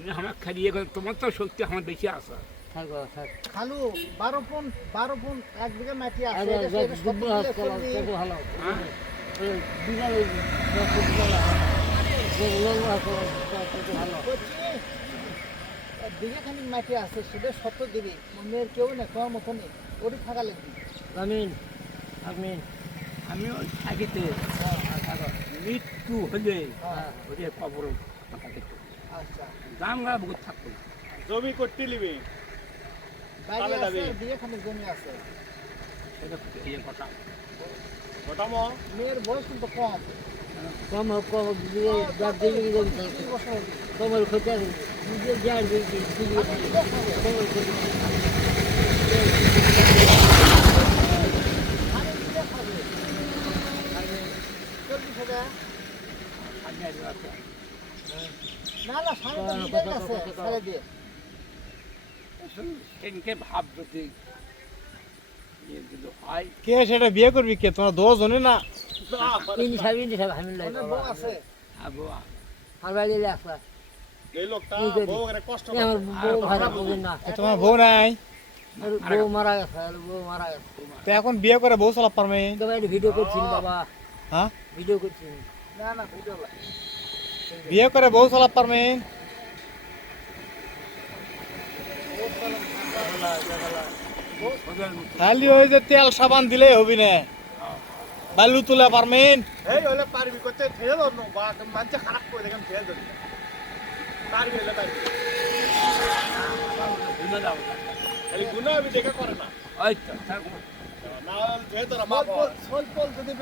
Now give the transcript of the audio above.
তুমি আমার খাইয়ে গেলে তোমার তো শক্তি আমার বেশি আছে থাকো থাক খালু 12 পুন 1 বিঘা মাটি আছে আরে এটা সেটা সব দুটো মিলে হাত কলা চলবে। কত ভালো হ্যাঁ বিড়াল কত ভালো যে লঙ্গ আছে কত ভালো বলছি, বিঘা খানিক মাটি আছে সেটা সত্য দিবি মেয়ের কেউ না তোমার মতো নেই ওটি থাকা লাগবে। আমিন আমিন আমি ওই থাকিতে মৃত্যু হলে হ্যাঁ, ওদের কবর থাকে আচ্ছা দাম গা বহুত থাকতো না জমি করতে নিবি বাইরে তাহলে আছে যাবি। বিঘা খানিক জমি আছে। সেটা এই কথা ওটামো মেয়ের বয়স কিন্তু কম, কম হোক কম দিয়ে যার দিকে যাবি 20 বছর হবে। কমল খোঁজা নিজে যার দিকে দিকে আমি বিঘা খাবো। কমল খোঁজা আমি বিঘা খাবো। 40,000 আমি আজ রাতে না না সাড়ে তো বিঘা আছে ছেড়ে দিয়ে। সেদিনকে ভাব যদি ইয়ে দিল হয় কে সেটা বিয়ে করবি কে তোমরা 2 জনে না ইনি সব আমি লাই অনেক বউ আছে। আবু আর বাইরে আসা এই লোকটা কি করি? বউ করে কষ্ট আমার করে বউ ভাড়া বুঝেন না তোমার বউ নাই আর বউ মারা গেছে আর বউ মারা গেছে তো এখন বিয়ে করে বউ চালা পারবে তবে ভিডিও করছি বাবা হ্যাঁ ভিডিও করছি না না ভিডিও লা বিয়ে করে বউ চালা পারবে খালি ওই যে তেল সাবান দিলেই হবি না বালু তুলে পারবেন এই হলে পারবি করতে ফেল অন্য বা মানছে খারাপ করে দেখেন ফেল ধরি পারবি হলে পারবি ঘুমে যাও খালি গুণা আমি দেখে করে না ওই তো থাকবো না হলে ধুয়ে তোরা সল পল যদি